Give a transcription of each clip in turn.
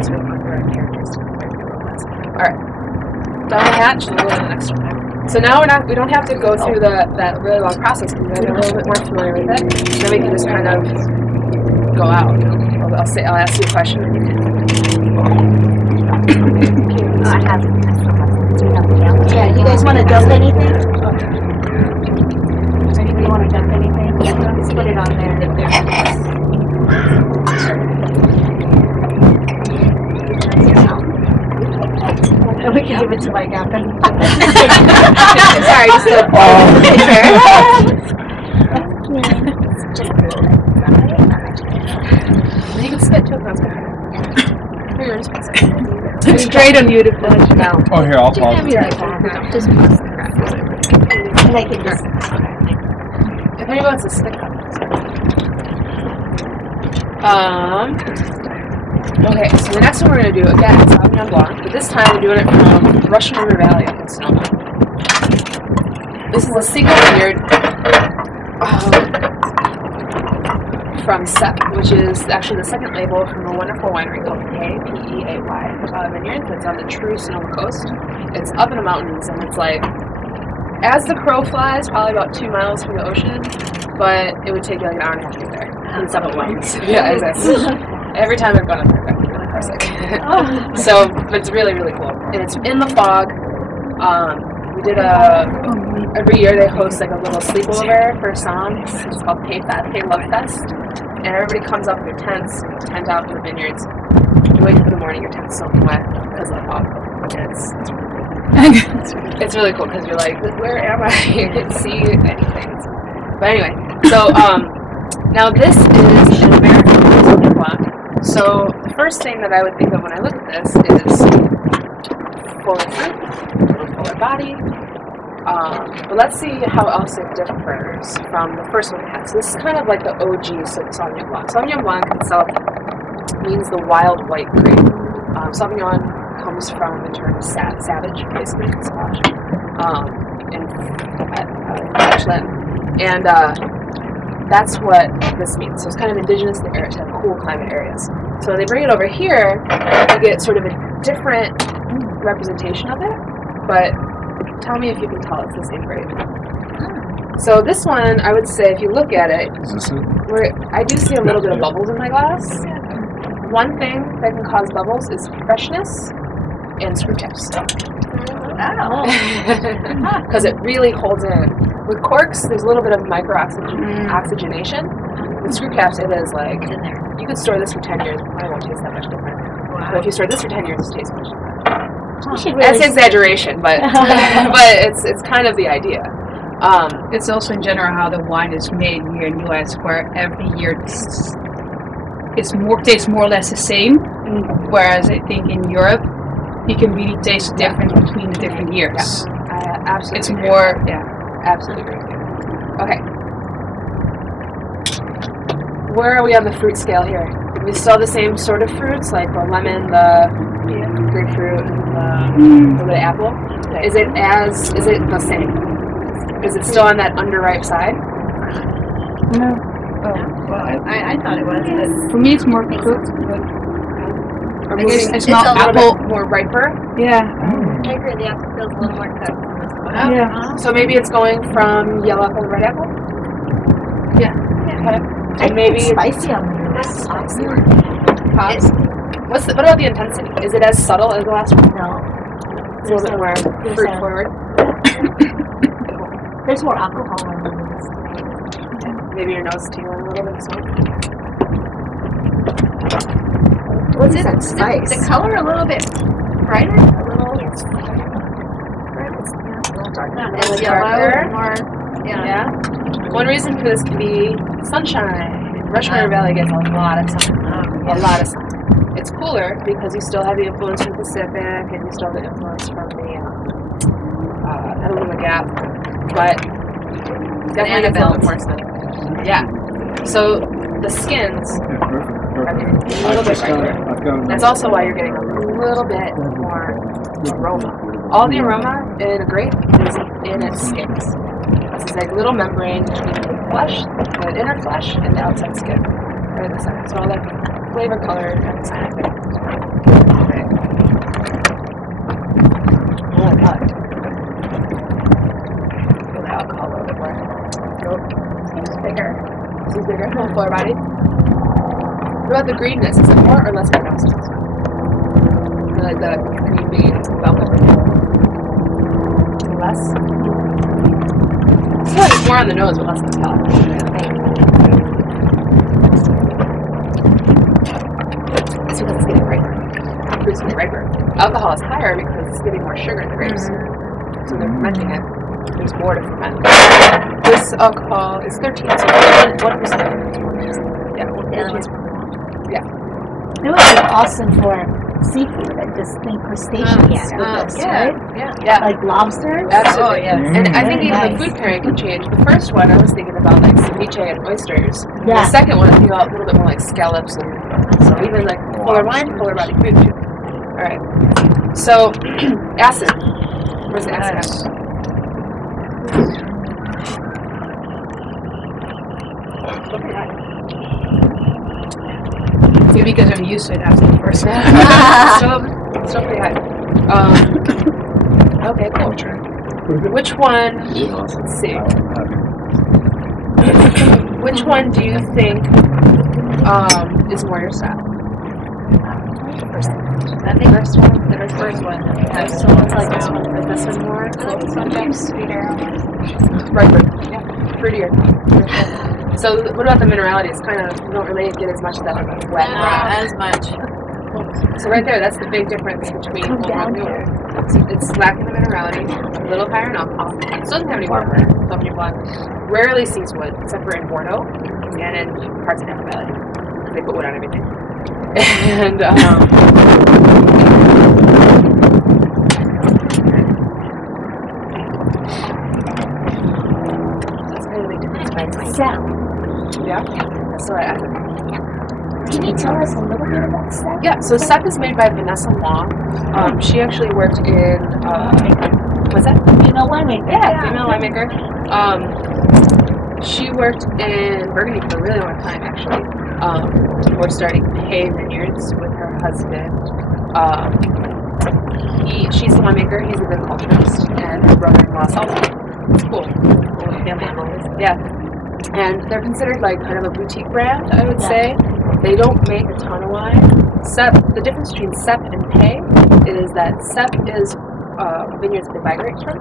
it's really underground characteristic. Alright. Down the hatch and we'll go to the next one. So now we don't have to go through that really long process because we're a little bit more familiar with it. Then we can just kind of go out. I'll ask you a question. I have. Yeah, you guys want to dump anything? Anybody want to dump anything? Just put it on there. We can give it to my captain. Sorry, just a You can spit too if that's good. You're responsible. It's great on you to finish now. Oh, here, I'll pause. Just pause the crap. And I can just. If anybody wants to stick up. Okay, so the next one we're going to do, again, is Sauvignon Blanc, but this time we're doing it from Russian River Valley up in Sonoma. This is a single vineyard from Sep, which is actually the second label from a wonderful winery called Peay Vineyard that's on the true Sonoma coast. It's up in the mountains, and it's like, as the crow flies, probably about 2 miles from the ocean, but it would take you like an hour and a half to get there. And it's up in the mountains. Yeah, exactly. Every time I've gone up there, I've been really car sick. So, but it's really, really cool. And it's in the fog. We did every year they host like a little sleepover for Psalms. It's called Pay Love Fest. And everybody comes up with their tents, tent out to the vineyards. You wake up in the morning, your tent's soaking wet because of the fog. And it's really cool because you're like, where am I? You can't see anything. But anyway, so now this is an American Sauvignon Blanc. So the first thing that I would think of when I look at this is fuller fruit, a little fuller body. But let's see how else it differs from the first one we had. So this is kind of like the OG Sauvignon Blanc. Sauvignon Blanc itself means the wild white grape. Sauvignon comes from the term savage, basically, savage, in French Latin. And that's what this means. So it's kind of indigenous to cool climate areas. So they bring it over here, you get sort of a different representation of it, but tell me if you can tell it's the same grape. So this one, I would say, if you look at it, Is this it? I do see a little bit of bubbles in my glass. One thing that can cause bubbles is freshness and screw caps. Because it really holds in. With corks, there's a little bit of micro-oxygenation. With screw caps, it is like, you could store this for 10 years, it probably won't taste that much different. But if you store this for 10 years, it tastes much different. That's exaggeration, but it's kind of the idea. It's also in general how the wine is made here in the US, where every year tastes more or less the same, whereas I think in Europe you can really taste the difference between the different years. Yeah, I absolutely. It's more, absolutely agree with you. Okay. Where are we on the fruit scale here? We still have the same sort of fruits, like the lemon, the grapefruit, and the apple. Is it the same? Is it still on that underripe side? No. Well, I thought it was. For me, it's more cooked, but Or I guess moving it's a not little apple. bit more riper? Yeah. I agree. The apple feels a little more cooked. Yeah. So maybe it's going from yellow apple to red apple? Yeah. Okay. And maybe it's spicy on me. It's spicy. What about the intensity? Is it as subtle as the last one? No. It's a little bit more fruit forward. There's more alcohol in this. Maybe your nose tingling a little bit as well. What's that spice? The color a little bit brighter, a little It's yellow, darker. more, Yeah. One reason for this could be sunshine. Russian River Valley gets a lot of sun. A lot of sun. It's cooler because you still have the influence from the Pacific and you still have the influence from the Petaluma Gap, but definitely gets a little bit more sun. Yeah. So the skins Yeah, perfect. are a little bit brighter. That's also why you're getting a little bit more aroma. All the aroma in a grape is in its skins. It's like a little membrane between the flesh, the inner flesh, and the outside skin. Right in the center. So all that flavor, color, and inside. fuller body. What about the greenness? Is it more or less pronounced? Like the green bean velvet? Less? I feel like it's more on the nose, but less on the palate. It's because it's getting riper. Fruit's getting riper. Alcohol is higher because it's getting more sugar in the grapes. So they're fermenting it. There's more to ferment. This alcohol is 13, so 1%. Yeah. It would be awesome for seafood. I just think crustaceans with this, right? Yeah. Like lobsters. Absolutely. Oh, yeah. And I think even the food pairing can change. The first one, I was thinking about like ceviche and oysters. Yeah. The second one, I think about a little bit more like scallops and so even like fuller body food too. All right. So acid. Where's the acid? Maybe because I'm used to it after the first one. Still pretty high. Okay, cool. Which one? Let's see. Which one do you think is more your style? I think first one. The first one. First one's like this one. Is this one more? Sometimes sweeter. Right. Yeah. Prettier. So what about the minerality? It's kind of, you don't really get as much of that wet rock. As much. So right there, that's the big difference between old and newer. It's lacking the minerality, a little higher in alcohol. It doesn't have any water in it. Sauvignon Blanc rarely sees wood, except for in Bordeaux and in parts of Napa Valley. They put wood on everything. And that's kind of the big difference. Sound. Yeah. So Can you tell us a little bit about Seth? yeah, so Seth is made by Vanessa Long. She actually worked in, what's that? Female winemaker. Yeah, female winemaker. She worked in Burgundy for a really long time, actually. Before starting Hay Vineyards with her husband. She's a winemaker, he's a viticulturist, and her brother-in-law sells it. It's cool. Yeah. And they're considered like kind of a boutique brand, I would say. They don't make a ton of wine. The difference between Cep and Pay is that Cep is vineyards they buy grapes from,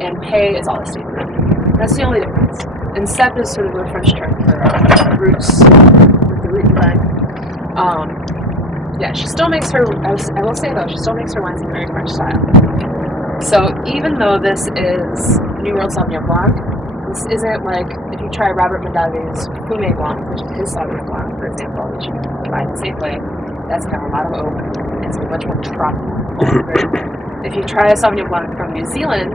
and Pay is all estate fruit. That's the only difference. And Cep is sort of a French term for roots, with the root design. Yeah, she still makes her, I will say though, she still makes her wines in very French style. So even though this is New World Sauvignon Blanc, this isn't like, if you try Robert Mondavi's Fumé Blanc, which is his Sauvignon Blanc, for example, which you can buy in Safeway, that's got a lot of oak, and it's much more tropical. If you try a Sauvignon Blanc from New Zealand,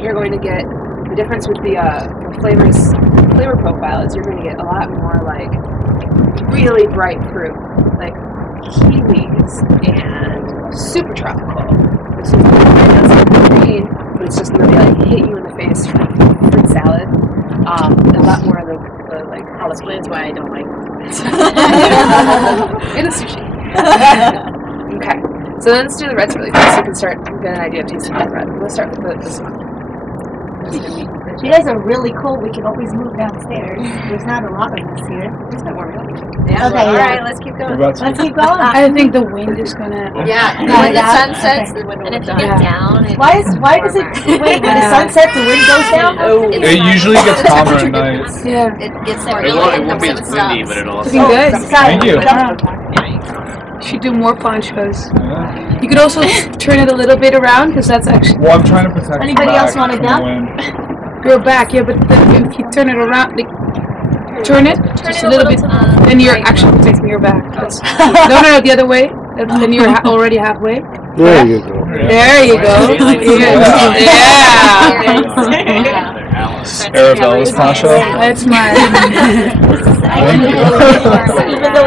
you're going to get, the difference with the flavor profile is you're going to get a lot more like really bright fruit, like kiwis and super tropical. This is green, but it's just going to be like hit you in the face with fruit salad. A lot more of the like. That explains why I don't like in a sushi. Okay, so then let's do the reds really fast so you can start get an idea of tasting the red. Let's start with this one. You guys are really cool. We can always move downstairs. There's not a lot of us here. It's not warming up. Yeah, Okay, all yeah. right, let's keep going. Let's keep going. I think the wind is gonna. Yeah, and Yeah, when the yeah. sun sets, Okay. the wind will get down. And Why does it wait when the sun sets the wind goes down? It usually gets calmer at night. Yeah. It gets more It won't be as windy, but it'll also. Looking good. Thank you. Should do more ponchos. Yeah. You could also turn it a little bit around because that's actually Well, I'm trying to protect Anybody the else back want it from down? the wind. your back. Yeah, but then if you turn it around, like turn it just a little bit, then you're actually protecting your back. That's, no, the other way. Then you're already halfway. There you go. There you go. Yeah. Arabella's poncho. That's mine. Thank you.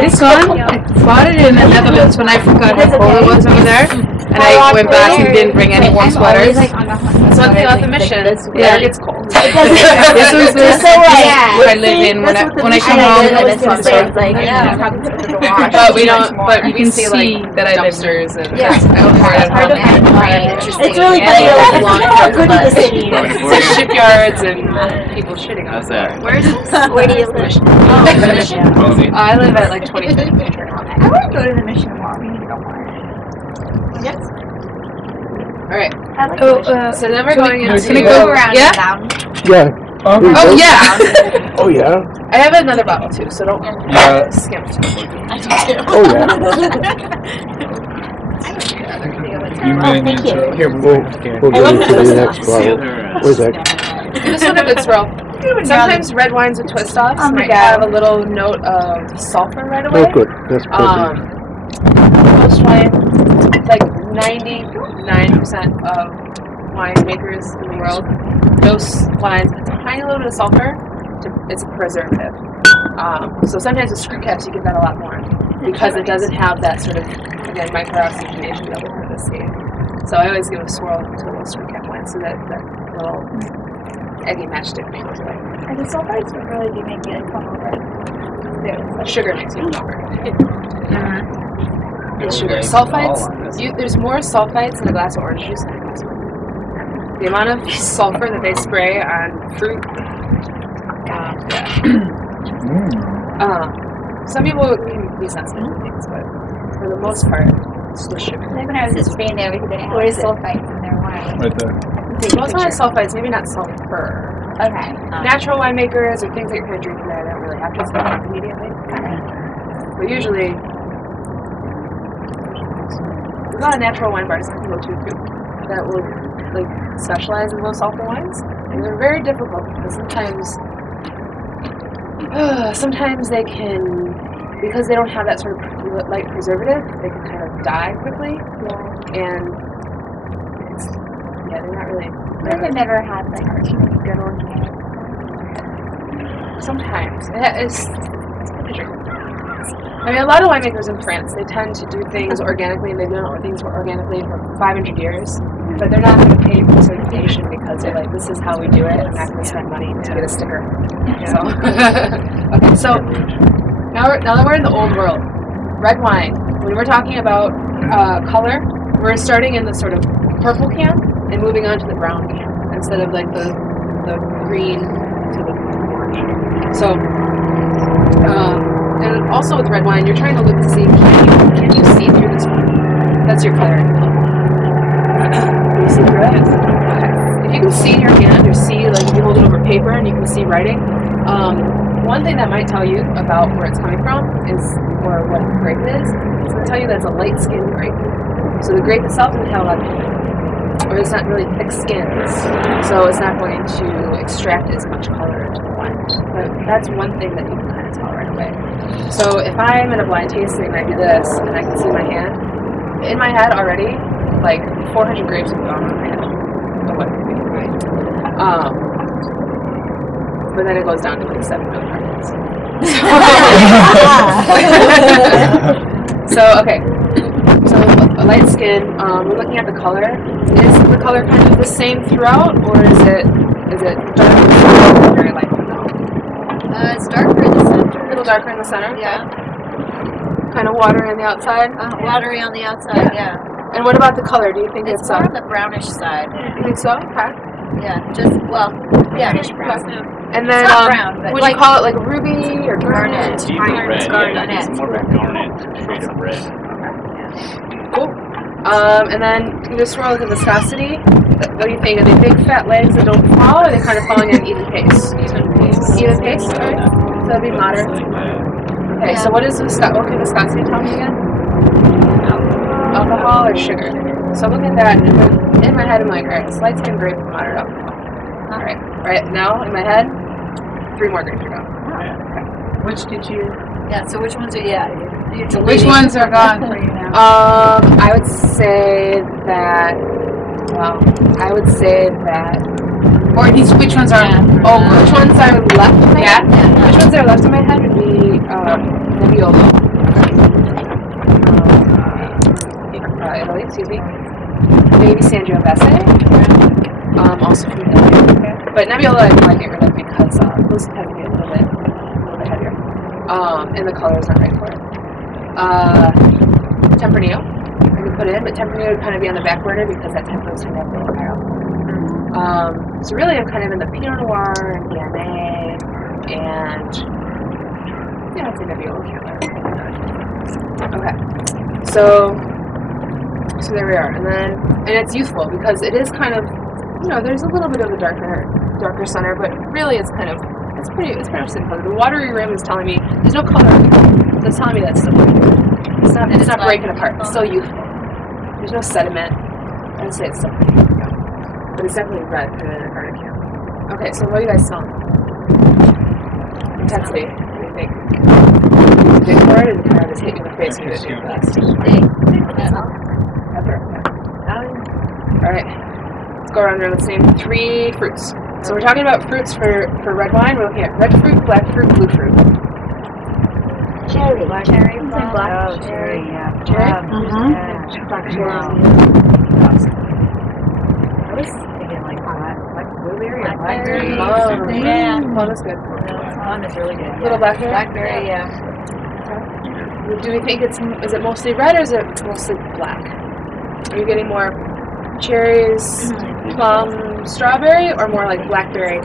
This one, I bought it in the Netherlands when I forgot how cold it was over there. And I went back and didn't bring any more sweaters. That's one thing about the mission. There it gets cold. This was the so right. where I live in when I come home. But we don't. But You we can see see like that I live dumpsters and Yeah. Interesting. It's really funny though, because how good the city is. shipyards and people shitting on How's the that? floor. Where do you live? I live at like 25th. I want to go to the Mission Mall. We need to go more. Yes. All right. I like Oh, the Mission. So then we're So going we- into. can we Go around Yeah? and down. Yeah. Oh yeah. Oh yeah. I have another bottle too, so don't Yeah. skim it. Oh yeah. You may need thank you. to. Here, we'll go into the next bottle. Where's that? This one a good swirl. Sometimes red wines with twist offs Oh my might God. have a little note of sulfur right away. Oh good. That's perfect. Most wine, like 99% of winemakers in the world, those wines with a tiny little bit of sulfur, it's a preservative. So sometimes with screw caps you get that a lot more because it doesn't have that sort of, again, micro-oxygenation that we're going to see. So I always give a swirl to a little screw cap wine so that little eggy matchstick thing goes away. And the sulfites would really be making it come over. Sugar makes you come over. And sugar. Sulfites, there's more sulfites in a glass of orange juice than a glass of wine. The amount of sulfur that they spray on fruit. Some people can be sensitive to things, but for the most part, it's just sugar. Like when I was in Spain, they always had sulfites in their wine. Right there. Most of my sulfites, maybe not sulfur. Okay. Natural winemakers or things that you're kind of drinking that don't really have to sulfur immediately. But usually, there's a lot of natural wine bars that you go to too that will like specialize in low sulfur wines, and they're very difficult because sometimes they can, because they don't have that sort of light preservative, they can kind of die quickly. And they're not really. I've never had like really good organic. Sometimes it's I mean, a lot of winemakers in France, they tend to do things organically, and they've done things organically for 500 years, but they're not going to pay for certification because they're like, this is how we do it, I'm not going to spend money to get a sticker. So, okay, so now that we're in the old world, red wine, when we're talking about color, we're starting in the sort of purple can and moving on to the brown can instead of like the green to the orange. So, and also with red wine, you're trying to look to see, can you see through this wine? That's your coloring color. Can you see through it? Okay. If you can see in your hand, or see, like if you hold it over paper and you can see writing, one thing that might tell you about where it's coming from is, or what grape it is, it's going to tell you that it's a light-skinned grape. So the grape itself doesn't have a lot of pigment, or it's not really thick skins, so it's not going to extract as much color into the wine. But that's one thing that you can kind of tell right away. So if I'm in a blind tasting and I do this, and I can see my hand, in my head already, like 400 grapes have gone on my head. Of what it could be, right? But then it goes down to like 7 million grapes. So, okay. So a light skin, we're looking at the color. Is the color kind of the same throughout, or is it darker or very light? It's darker in the center. A little darker in the center? Yeah. Kind of watery on the outside? Watery on the outside, yeah. And what about the color? Do you think It's it's more on the brownish side. you think so? Okay. Yeah, just, well, brownish brown. And then, It's not brown, but would like you call it like ruby or garnet? Deeper red, yeah, garnet. it's more of a garnet shade of red. Cool. And then you just swirl with the viscosity. What do you think? Are they big fat legs that don't fall, or are they kind of falling at an even pace? Even pace? Alright. So that'd be moderate. Okay, so what is what can viscosity tell me again? Alcohol or sugar? So look at that. In my head, I'm like, alright, slight skin grape, moderate alcohol. Alright. Right now, in my head, 3 more grapes are gone. Which did you? Yeah, so which ones are, you're So which ones are gone for you now? I would say that. Well, I would say that. Or these? Which ones are? Oh, which ones are left in my Yeah. head? Which ones are left in my head would be Nebbiolo. Italy, excuse me. Maybe Sangiovese. Also from Italy. But Nebbiolo I probably get rid of because those tend to be a little bit heavier. And the color is not right for it. Tempranillo I could put in, but Tempranillo would kind of be on the back burner because that tempers tend to have really high alcohol. So really I'm kind of in the Pinot Noir and Gamay and yeah, I'd say Nebbiolo Candler. Okay. So there we are. And it's youthful because it is kind of, you know, there's a little bit of a darker center, but really it's pretty much simple. The watery rim is telling me there's no color. So it's telling me that's still it's not breaking apart. It's still youthful. There's no sediment. I'd say it's still pretty young. But it's definitely red for the Arctic camp. Okay, so what are you guys selling? Intensity. What do you think? Dig for it, or kind of just hit you in the face with it too fast? Alright. Let's go around there with the same 3 fruits. So we're talking about fruits for red wine. We're looking at red fruit, black fruit, blue fruit. Cherry. Cherry. Black Cherry. Yeah. Cherry? Black cherry. I was thinking like blueberry or blackberry. Oh, Yeah. Plum is good. Plum is really good. Little blackberry? Blackberry, yeah. Do we think is it mostly red or is it mostly black? Are you getting more cherries, plum, strawberry, or more like blackberry?